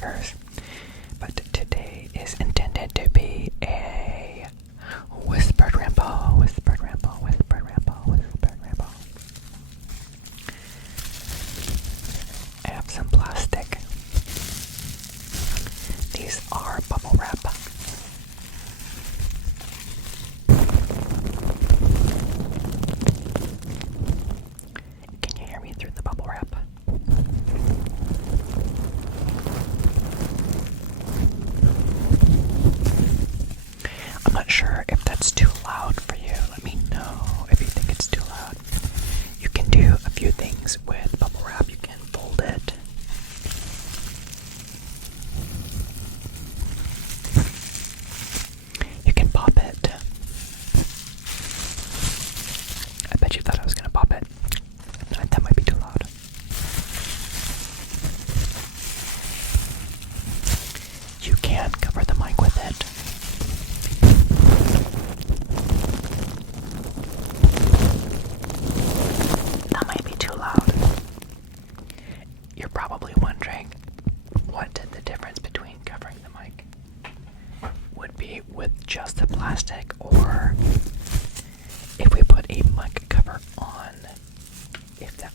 triggers, but today is intended to be a whispered ramble, whispered ramble, whispered ramble, whispered ramble. I have some plastic. These are bubble wrap. Can you hear me through the bubble wrap? I'm not sure if that's too loud for you. Let me know if you think it's too loud. You can do a few things with bubble wrap. You can fold it. You can pop it. I bet you thought I was going to pop it. That might be too loud. You can cover the mic with it. That might be too loud. You're probably wondering what the difference between covering the mic would be with just the plastic, or if we put a mic cover on, if that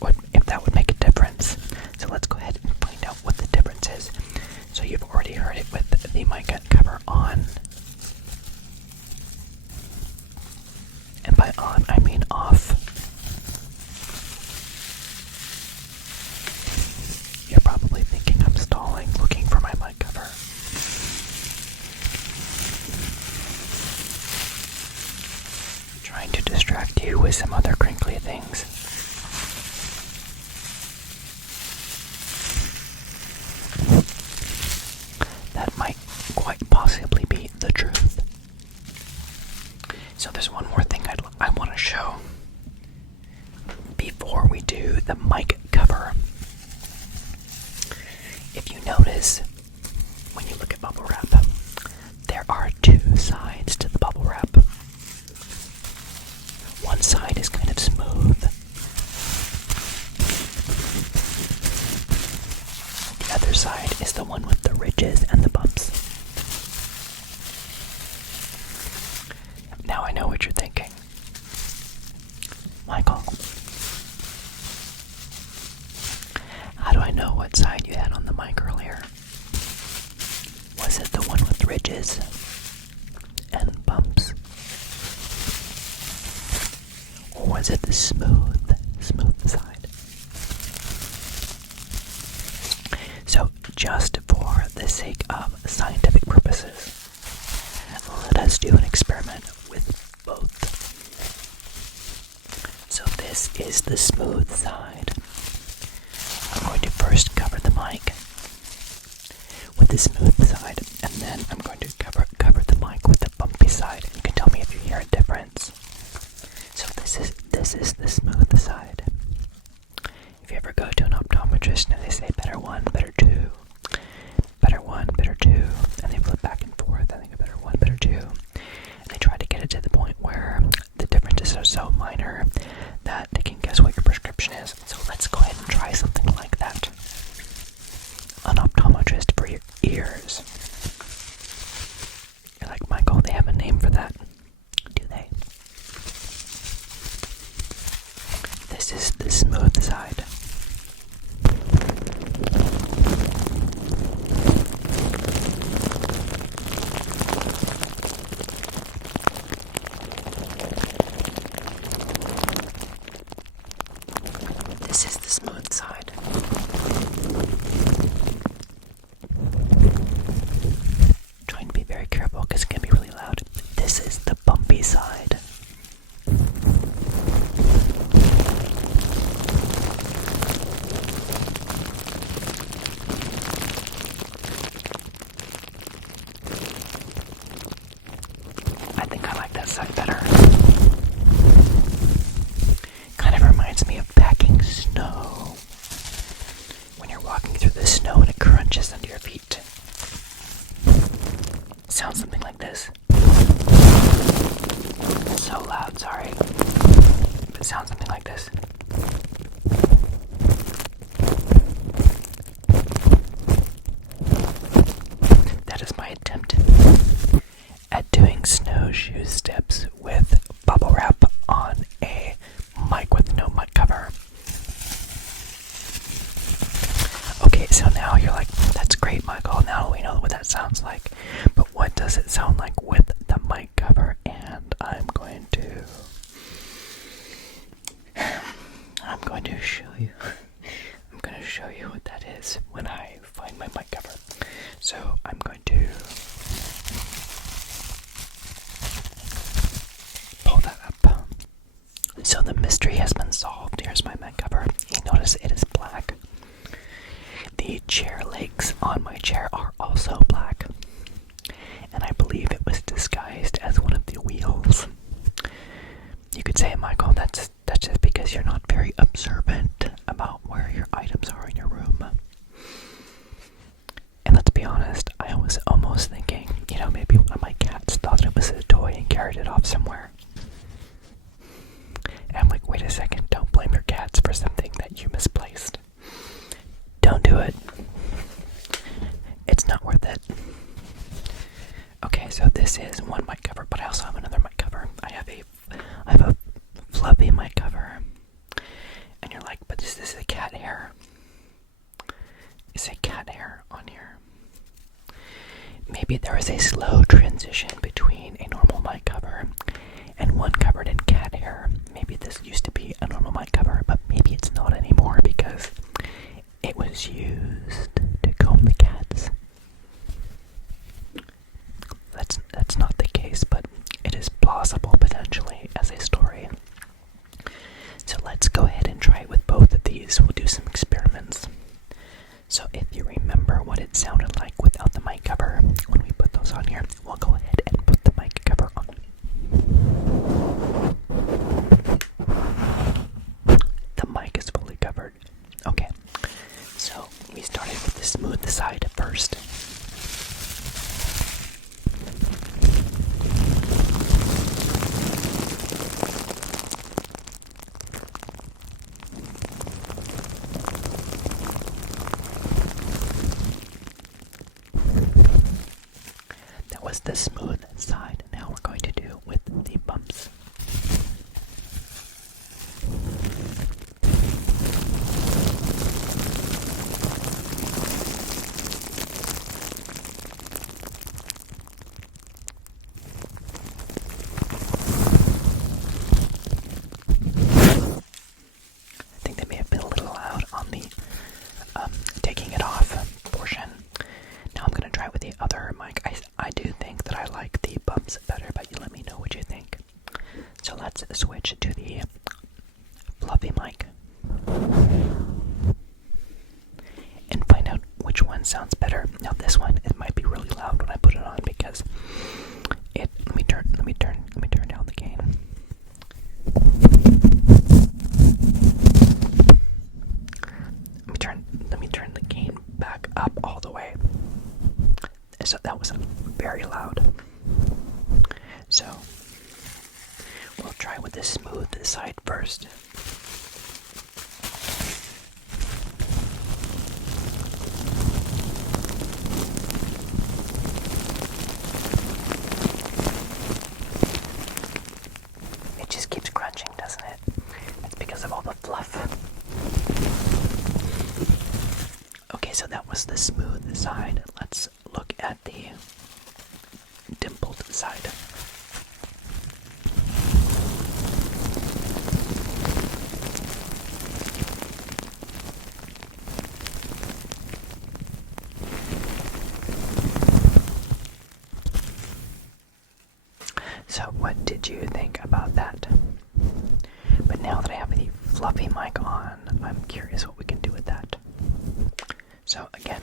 would make a difference. So let's go ahead and find out what the difference is. So you've already heard it with the mic cover on. And by on, I mean off. You're probably thinking I'm stalling, looking for my mic cover. Trying to distract you with some other crinkly things. That might quite possibly be the truth. So there's one more thing I want to show before we do the mic cover. If you notice, when you look at bubble wrap, there are two sides to the bubble wrap. One side is kind of smooth. The other side is the one with the ridges and the bumps. Now I know what you're thinking. Michael, how do I know what side you had on the mic earlier? Was it the one with ridges and bumps? Or was it the smooth side? So, just for the sake of scientific purposes, let us do an experiment with both. So this is the smooth side. I'm going to first cover the mic with the smooth side, and then I'm going to cover the mic with the bumpy side. You can tell me if you hear a difference. So this is the smooth side. If you ever go to an optometrist and they say better one, better two, better one, better two, and they flip back and forth, I think a better one, better two, and they try to get it to the point where the differences are so minor that they can guess what your prescription is. So let's go ahead and try something like that. An optometrist for your ears. You're like, Michael, they have a name for that. Do they? This is the smooth side. This is the smooth side. Trying to be very careful because it can be really loud. This is the bumpy side. I think I like that side better. Kind of reminds me of packing snow. When you're walking through the snow and it crunches under your feet. It sounds something like this. So loud, sorry. But it sounds something like this. does it sound like with the mic cover, and I'm going to show you. I'm going to show you what that is when I find my mic cover. So I'm going to pull that up. So the mystery has been solved. Here's my mic cover. You notice it is black. The chair legs on my chair are also black. And I believe it was disguised as one of the wheels. You could say, Michael, that's just because you're not very observant about where your items are in your room. And let's be honest, I was almost thinking, maybe one of my cats thought it was a toy and carried it off somewhere. And I'm like, wait a second, don't blame your cats for something that you misplaced. Don't do it. It's not worth it. Okay, so this is one mic cover, but I also have another mic cover. I have a fluffy mic cover. And you're like, but is this a cat hair? Is a cat hair on here? Maybe there is a slow transition between a normal mic cover and one covered in cat hair. Maybe this used to be a normal mic cover, but maybe it's not anymore because it was used to comb the cats. That's not the case, but it is plausible potentially as a story. So let's go ahead and try it with both of these. We'll do some experiments. So if you remember what it sounded like without the mic cover, when we put those on here, we'll go ahead and put the mic cover on. The mic is fully covered. Okay, so we started with the smooth side first. That was the smooth side. Now we're going to do with the bumps. I think they may have been a little loud on the taking it off portion. Now I'm going to try with the other mic. I do think that I like the bumps better, but you let me know what you think. So let's switch to the fluffy mic and find out which one sounds better. Now this one, it might be really loud when I put it on because let me turn down the gain. Let me turn the gain back up all the way. So that was very loud. So we'll try with the smooth side first. It just keeps crunching, doesn't it? It's because of all the fluff. Okay, so that was the smooth side. Let's look at the dimpled side. So what did you think about that? But now that I have the fluffy mic on, I'm curious what we can do with that. So again,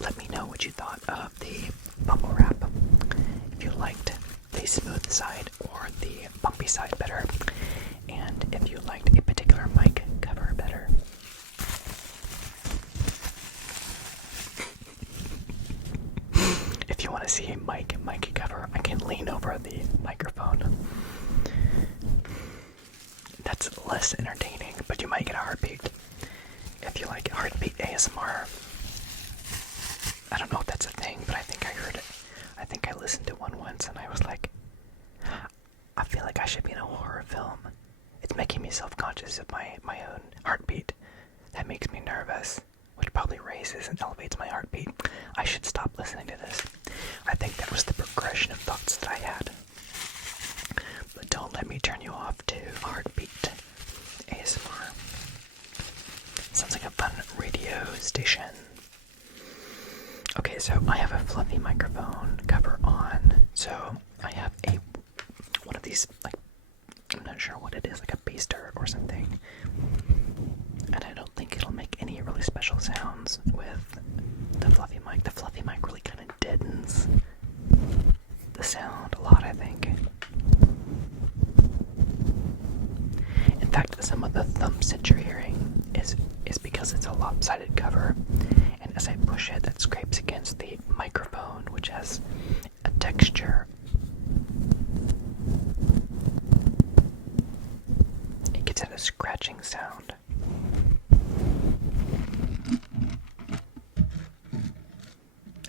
let me know what you thought of the bubble wrap. If you liked the smooth side or the bumpy side better, and if you liked a particular mic cover better. If you want to see a mic cover, I can lean over the microphone. That's less entertaining, but you might get a heartbeat. If you like heartbeat ASMR, I don't know if that's a thing, but I think I heard it. I think I listened to one once and I was like, I feel like I should be in a horror film. It's making me self-conscious of my own heartbeat. That makes me nervous, which probably raises and elevates my heartbeat. I should stop listening to this. I I think that was the progression of thoughts that I had. But don't let me turn you off to Heartbeat ASMR. Sounds like a fun radio station. Okay, so I have a fluffy microphone cover on. So I have one of these, like, I'm not sure what it is, like a baster or something. And I don't think it'll make any really special sounds with the fluffy mic. The fluffy mic really kind of deadens the sound a lot, I think. In fact, some of the thumps that you're hearing is because it's a lopsided cover, and as I push it, that scrapes against the microphone, which has a texture. It gets at a scratching sound.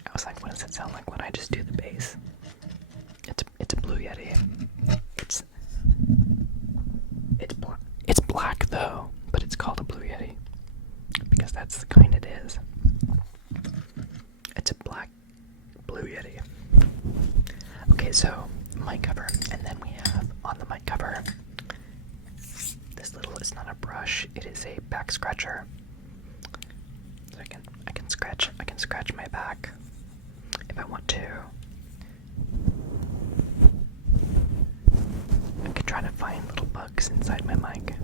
I was like, what does it sound like when I just do the bass? It's a Blue Yeti. It's black though, but it's called a Blue Yeti because that's the kind it is. It's a black Blue Yeti. Okay, so mic cover, and then we have on the mic cover this little. It's not a brush. It is a back scratcher. So I can scratch my back if I want to. I can try to find little bugs inside my mic.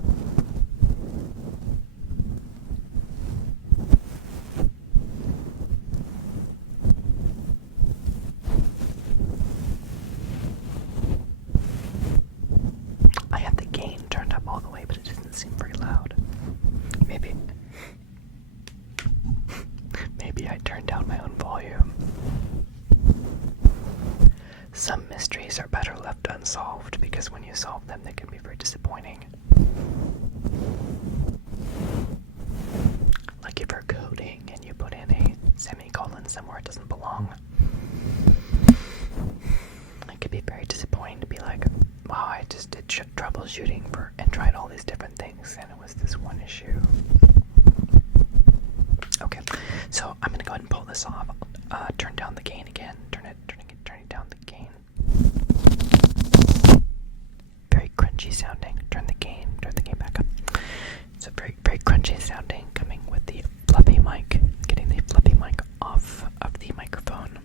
I have the gain turned up all the way, but it doesn't seem very loud. Maybe I turned down my own volume. Some mysteries are better left unsolved because when you solve them, they can be very disappointing. Like if you're coding and you put in a semicolon somewhere it doesn't belong. It could be very disappointing to be like, wow, I just did troubleshooting and tried all these different things and it was this one issue. Okay, so I'm gonna go ahead and pull this off. Turn down the gain again. Turn it down the gain. Very crunchy sounding. Turn the gain back up. So very, very crunchy sounding coming with the fluffy mic. Getting the fluffy mic off of the microphone.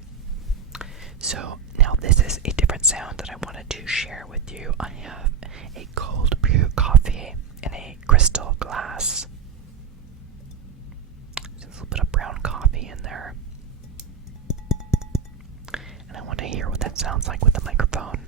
So now this is a different sound that I wanted to share with you. I have a cold brew coffee in a crystal glass. There's a little bit of brown coffee in there. And I want to hear what that sounds like with the microphone.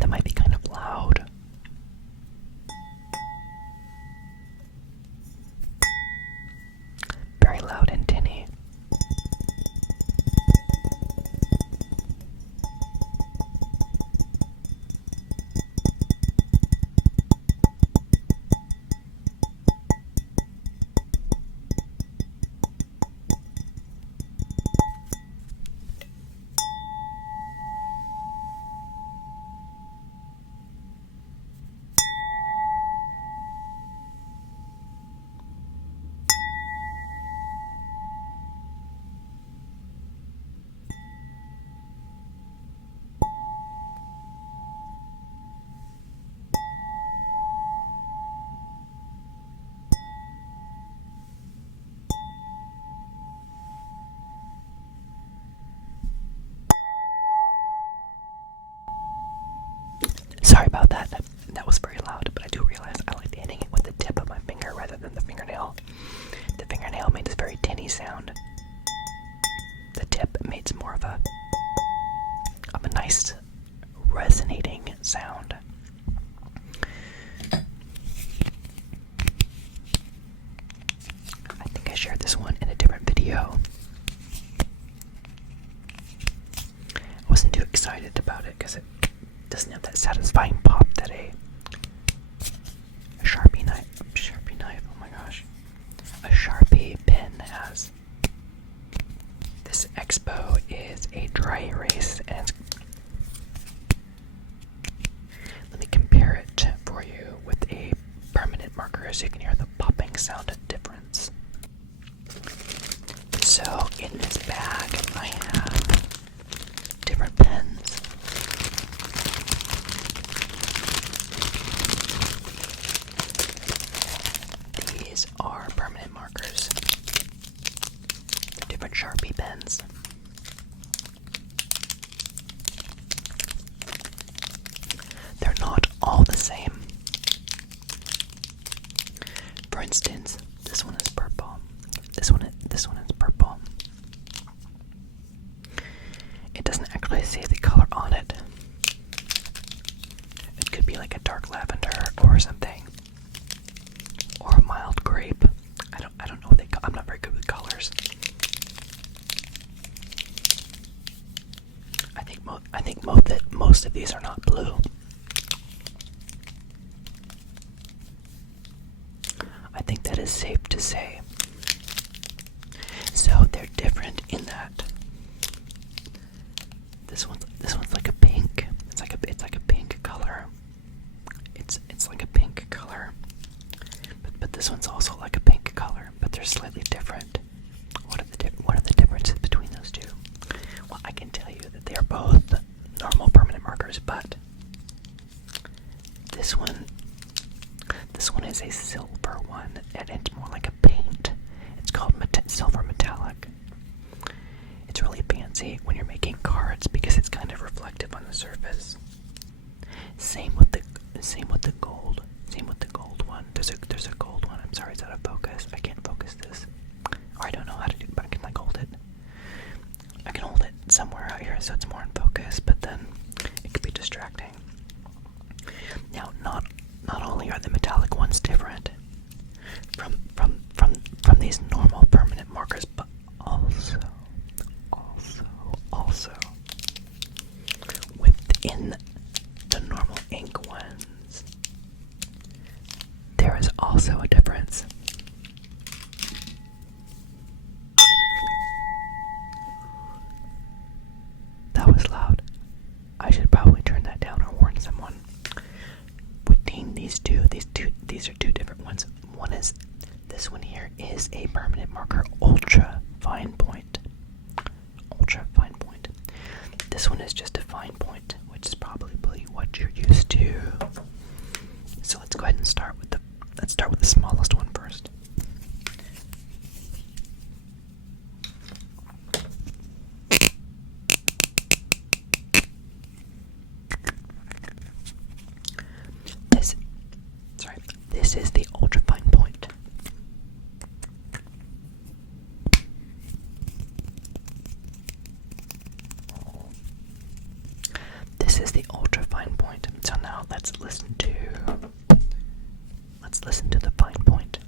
That might be kind of loud. Very loud and tinny. Sorry about that. That was very loud, but I do realize I like hitting it with the tip of my finger rather than the fingernail. The fingernail made this very tinny sound. The tip made more of a nice resonating sound. I think I shared this one in a different video. I wasn't too excited about it because it doesn't have that satisfying pop that a Sharpie knife, oh my gosh, a Sharpie pen has. This Expo is a dry erase, and let me compare it for you with a permanent marker so you can hear the popping sound difference. So in this bag I have different pens. These are permanent markers. They're different Sharpie pens. They're not all the same. For instance, this one is purple. This one is purple. It doesn't actually say the color on it. It could be like a dark lavender or something, or a mild grape. I don't know what they call. I'm not very good with colors. I think most of these are not blue. I think that is safe to say. So they're different in that this one's like a pink. It's like a pink color. It's like a pink color. But this one's also like a pink color, but they're slightly different. What are the differences between those two? Well, I can tell you that they are both normal permanent markers, but this one is a silver one, and it's more like a paint. It's called silver metallic. It's really fancy when you're making cards because it's kind of reflective on the surface. Same with the gold. Same with the gold one. There's a gold one. I'm sorry, it's out of focus. I can't focus this. Or I don't know how to do it, but I can like hold it. I can hold it somewhere out here so it's more in focus, but then it could be distracting. Now, not only are the metallic ones different from these normal permanent markers, but also within the normal ink ones, there is also a difference. That was loud. I should probably turn that down or warn someone. Between these are two different ones. One is, this one here is a permanent marker, ultra fine point. Ultra fine point. This one is just a fine point, which is probably what you're used to. So let's go ahead and start with the smallest one first. This is the ultra fine point. This is the ultra fine point. So now let's listen to the fine point.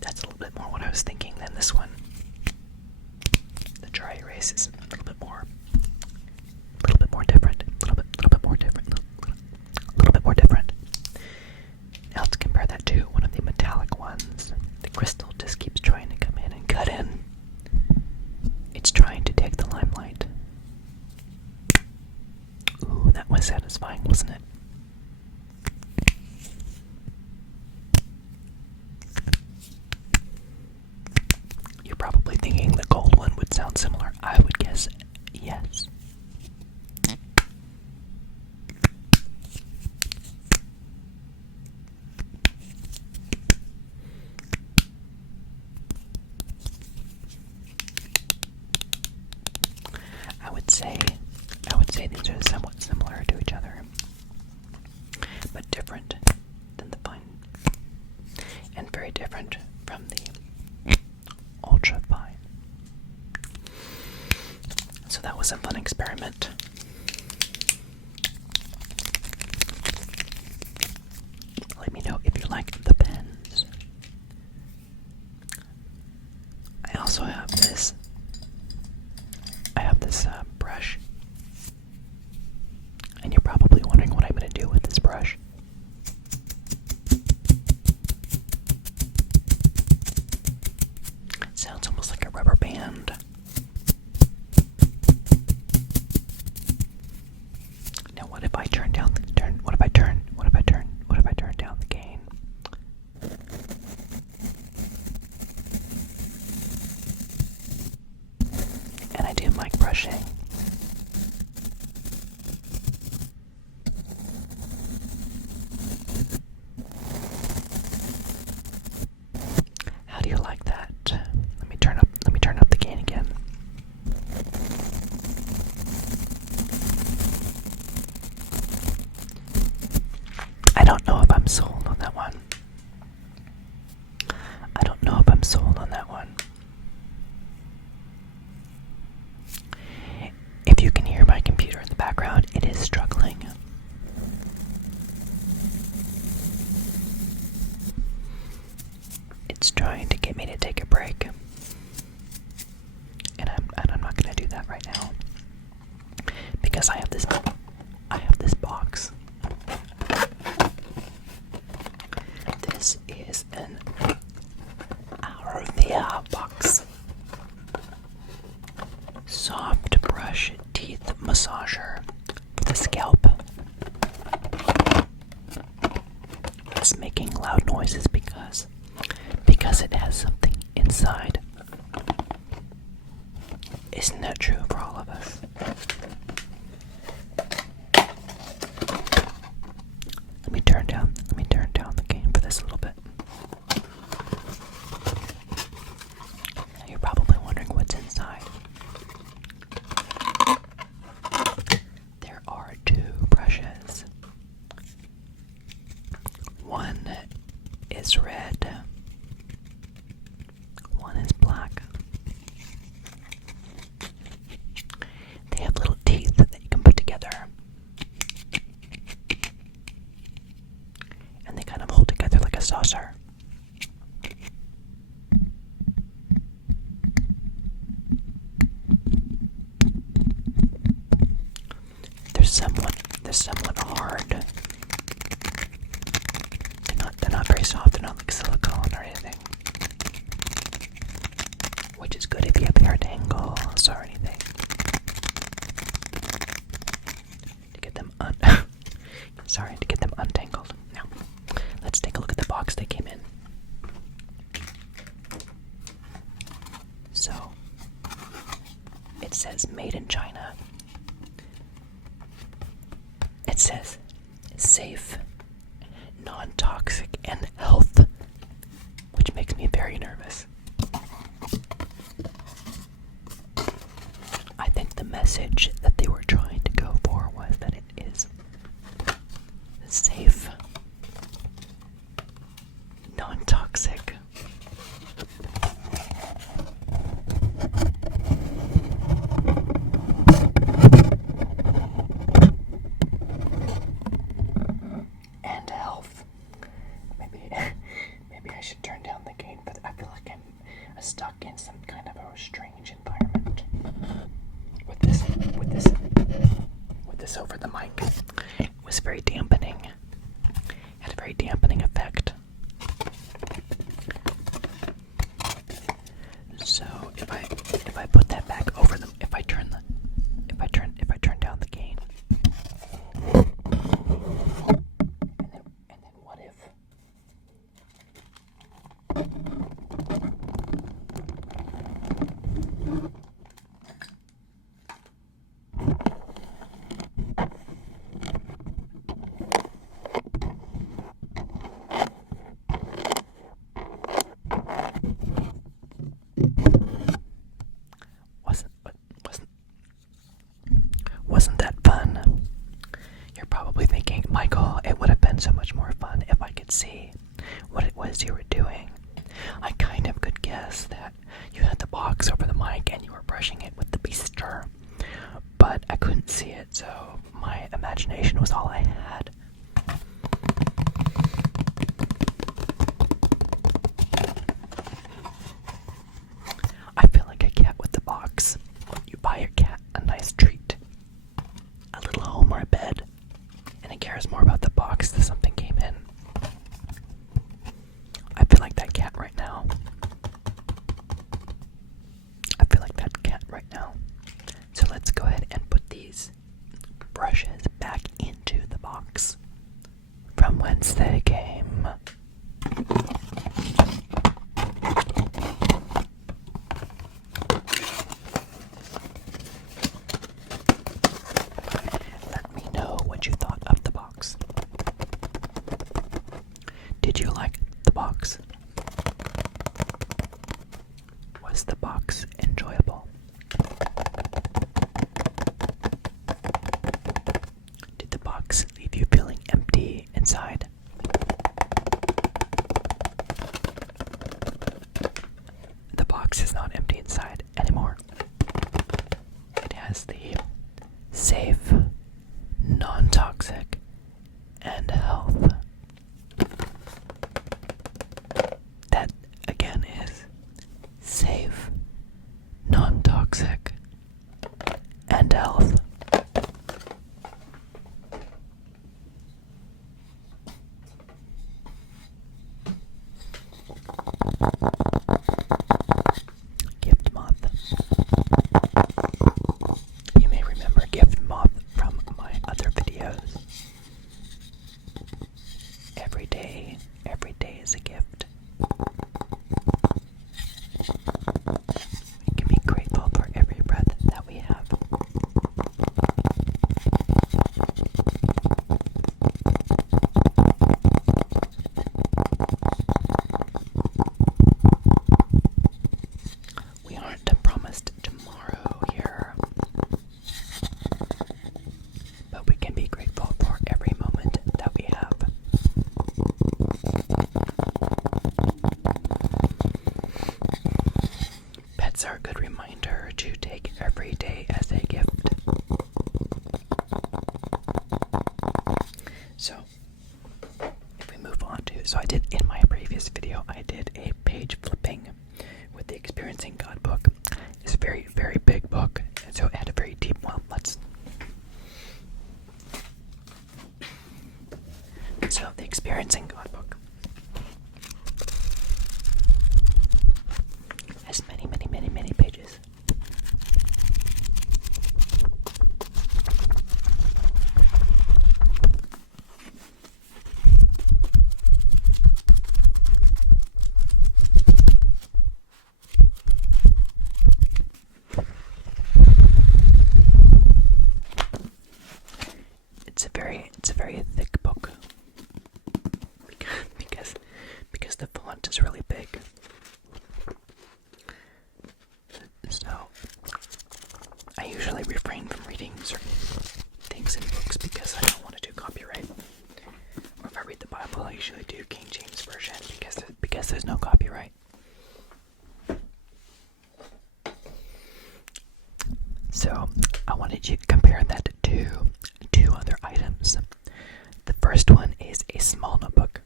That's a little bit more what I was thinking than this one. The dry erase is a little bit more different. A little bit more different. Now let's compare that to one of the metallic ones. The crystal just keeps trying to come in and cut in. It's trying to take the limelight. Ooh, that was satisfying, wasn't it? You're probably thinking the gold one would sound similar. I would guess yes. I would say these are somewhat similar to each other, but different than the fine, and very different from the ultra fine. So that was a fun experiment. Let me know if you like the pens. I also have this. Brush, and you're probably wondering what I'm going to do with this brushing. How do you like that? Let me turn up the gain again. I don't know if I'm sold on that one. I don't know if I'm sold on that one. If you can hear my computer in the background, it is struggling. It's trying to get me to take a break. And I'm not gonna do that right now. Because I have this box. This is an Arvia box. Soft brush teeth massager for the scalp. It's making loud noises because it has something inside. Isn't that true for all of us? Let me turn down the gain for this a little bit. You're probably wondering what's inside. There are two brushes. One is red. One is black. They have little teeth that you can put together. And they kind of hold together like a saucer. They're somewhat hard. They're not very soft. They're not like silicone or anything. Which is good if you have hair tangles or anything. To get them untangled. Now, let's take a look at the box they came in. So, it says made in China. It says safe, non-toxic, and health, which makes me very nervous. I think the message that they were trying to go for was that it is safe, non-toxic, and health. Maybe I should turn down the gain, but I feel like I'm stuck in some kind of a strange environment with this over the mic. It was very dampening. Had a very dampening effect. So if I put that back over them, if I turn down the gain, and then what if? Wasn't that fun? You're probably thinking, Michael, it would have been so much more fun if I could see what it was you were doing. I kind of could guess that you had the box over the mic and you were brushing it with the beaster, but I couldn't see it, so my imagination was all I had. I feel like a cat with the box. You buy your cat a nice treat, a little home or a bed, and it cares more about the box than something came in. I feel like that cat right now. So let's go ahead and put these brushes back in Was the box enjoyable? Did the box leave you feeling empty inside? The box is not empty inside anymore. It has the safe, non-toxic, and health. That again is safe, non-toxic, and health. Gift moth. You may remember gift moth from my other videos. Every day is a gift. We can be grateful for every breath that we have. We aren't promised tomorrow here, but we can be grateful for every moment that we have. Pets are a good reminder to take every day as a gift. So, if we move on to, I did in my previous video, I did a page flipping with the Experiencing God book. It's a very, very big book, and so it had a very deep, so the Experiencing God book has many, many, many, many pages. It's a very thick book because the font is really big. So I usually refrain from reading certain things in books because I don't want to do copyright. Or if I read the Bible, I usually do King James Version because there's no copyright. So I wanted you to compare that to two other items. The first one is a small notebook.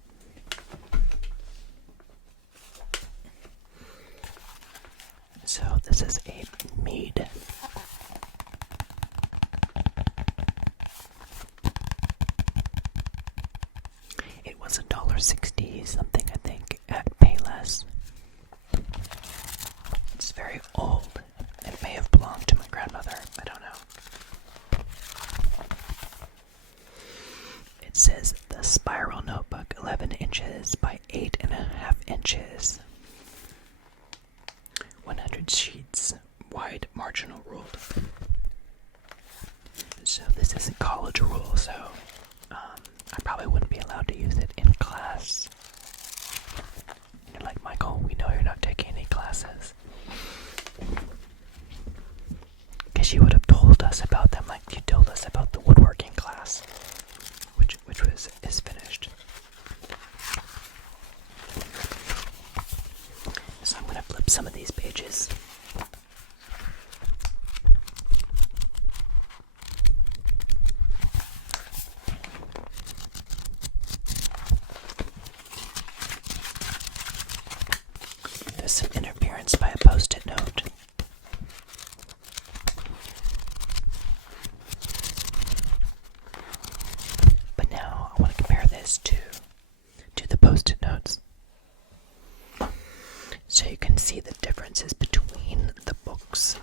So this is a Mead. It was $1.60 something, I think, at Payless. It's very old. It may have belonged to my grandmother. I don't know. It says the Spiral Notebook, 11 inches by 8.5 inches. 100 sheets, wide marginal ruled. So this isn't college rule, so I probably wouldn't be allowed to use it in class. And you're like, Michael, we know you're not taking any classes. Because you would have told us about them, like you told us about the woodworking class, which is finished. So I'm going to flip some of these pages. There's some interference by a post-it note. But now I want to compare this to the post-it notes. So you can see the differences between the books.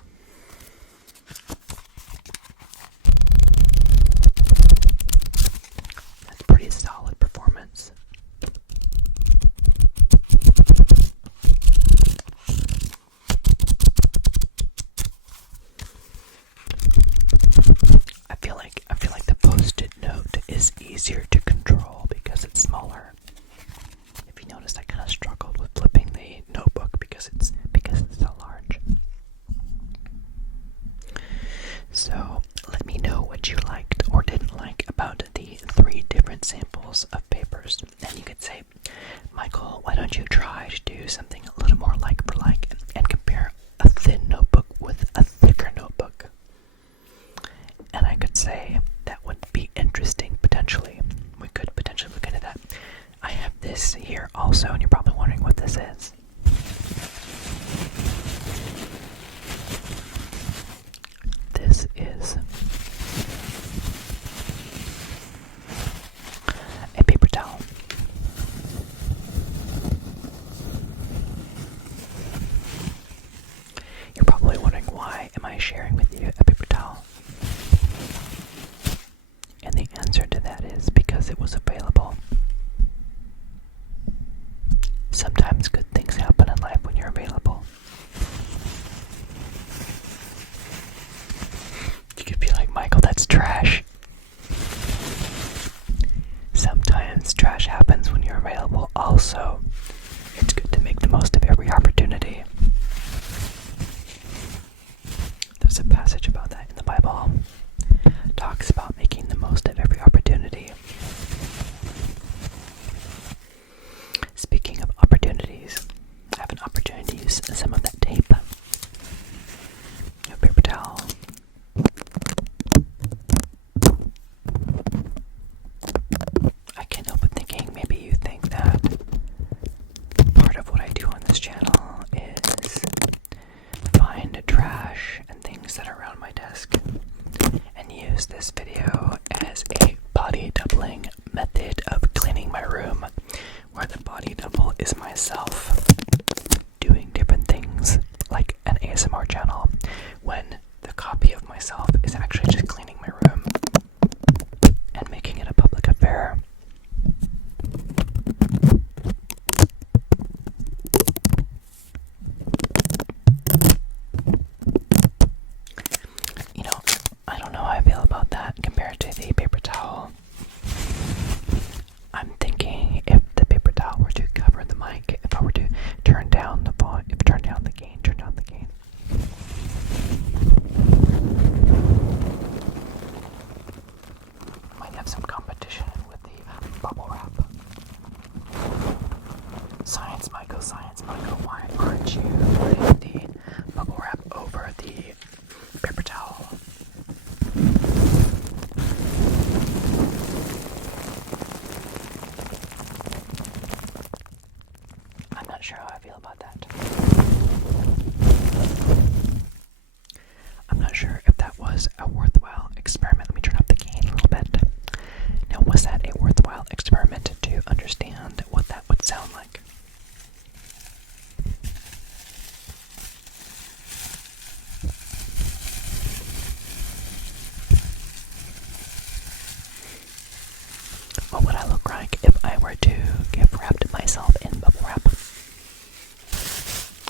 That's pretty solid performance. I feel like the post-it note is easier to control because it's smaller. If you notice, I kind of struggled with flipping the notebook because it's so large. don't you try to do something a little more like for like and compare a thin notebook with a thicker notebook? And I could say that would be interesting potentially. We could potentially look into that. I have this here also, and you're probably wondering what this is. This is a paper towel. You're probably wondering, why am I sharing with you a paper towel? And the answer to that is because it was available. Sometimes good things happen in life when you're available. You could be like, Michael, that's trash. Sometimes trash happens when you're available. Also, it's good to make the most of every opportunity. There's a passage about that in the Bible. It talks about making the most of every opportunity. Speaking of opportunities, I have an opportunity to use some of that tape. A paper towel. I can't help but thinking maybe you think that part of what I do on this channel is find trash and things that are around my desk and use this video as a body doubling method of cleaning my room, where the body double is myself doing different things like an ASMR channel, when the copy of myself is actually just cleaning my room and making it a public affair. You know, I don't know how I feel about that compared to the paper towel. I'm thinking if the paper towel were to cover the mic, if I were to turn down the volume, turn down the gain. Might have some competition with the bubble wrap. Science, Michael, why aren't you putting the bubble wrap over the paper towel? I'm not sure how I feel about that. I'm not sure if that was a worthwhile experiment. Let me turn up the gain a little bit. Now, was that a worthwhile experiment to understand what that would sound like? What would I look like if I were to gift wrap myself in bubble wrap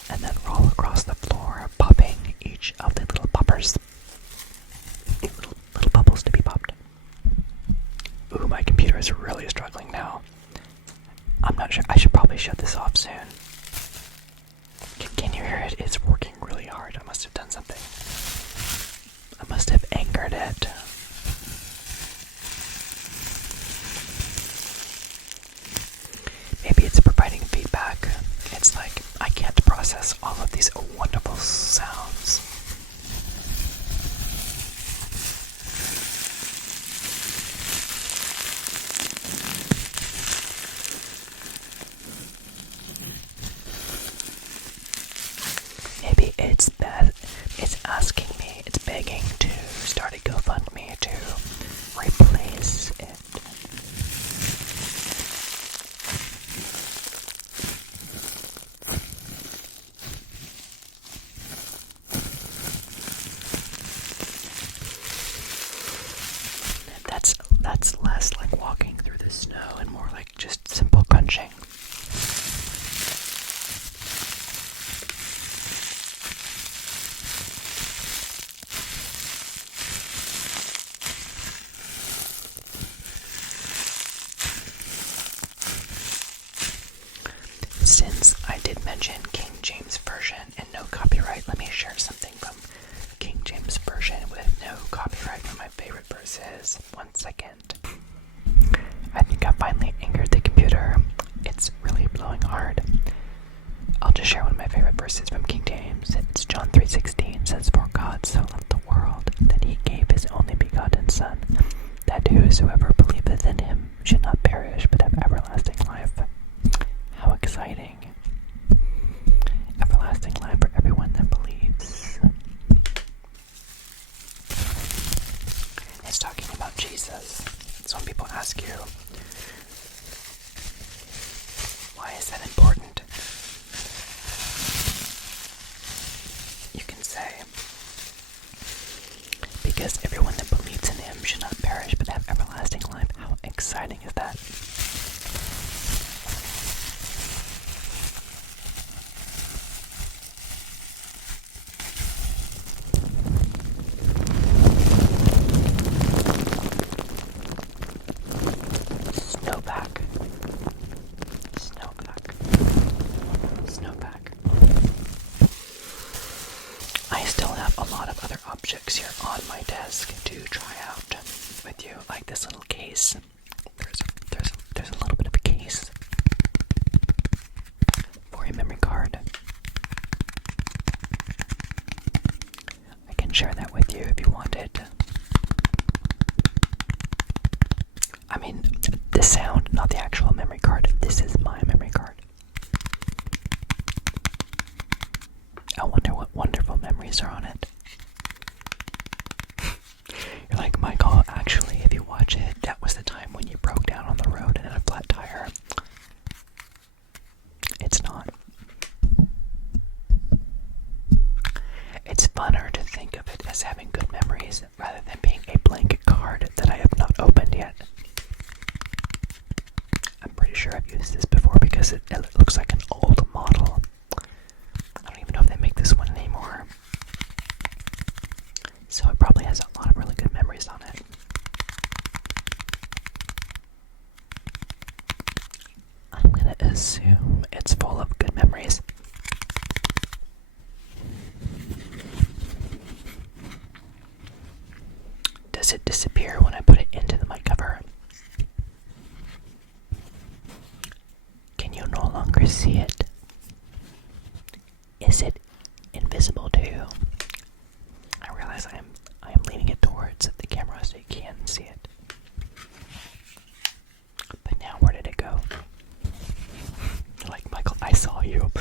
and then roll across the floor, popping each of the little poppers? Little bubbles to be popped. Ooh, my computer is really struggling now. I'm not sure. I should probably shut this off soon. Can you hear it? It's working really hard. I must have done something. I must have anchored it. Maybe it's providing feedback. It's like I can't process all of these wonderful sounds. Maybe it's that it's asking me, it's begging to start a GoFundMe to replace it. That's less like walking through the snow and more like just simple crunching. Since I did mention King James Version and no copyright, let me share something from King James Version with no copyright. One of my favorite verses. 1 second. I think I finally anchored the computer. It's really blowing hard. verse is from King James. It's John 3:16. Says, "For God so loved the world that he gave his only begotten Son, that whosoever believeth in him should not perish but have everlasting life." How exciting! Everlasting life for everyone that believes. It's talking about Jesus. So when people ask you, why is that important? You can say, because everyone that believes in him should not perish but have everlasting life. How exciting is that? Snowpack. I still have a lot of other objects here on my desk to try out with you, like this little case. There's a little bit of a case for a memory card. I can share that with you if you want it. I mean, the sound, not the actual memory card. This is my memory card. I wonder what wonderful memories are on it. You're like, Michael, actually, if you watch it, that was the time when you broke down on the road and had a flat tire. It's not. It's funner to think of it as having good memories rather than being a blank card that I have not opened yet. I'm pretty sure I've used this before because it looks like an old model. I don't even know if they make this one anymore. So it probably has a lot of really good memories on it. I'm gonna assume it's full of good memories. Does it disappear when I put it into the mic cover? Can you no longer see it? Is it invisible to you? I realize I am leaning it towards the camera so you can see it. But now where did it go? Like, Michael, I saw you.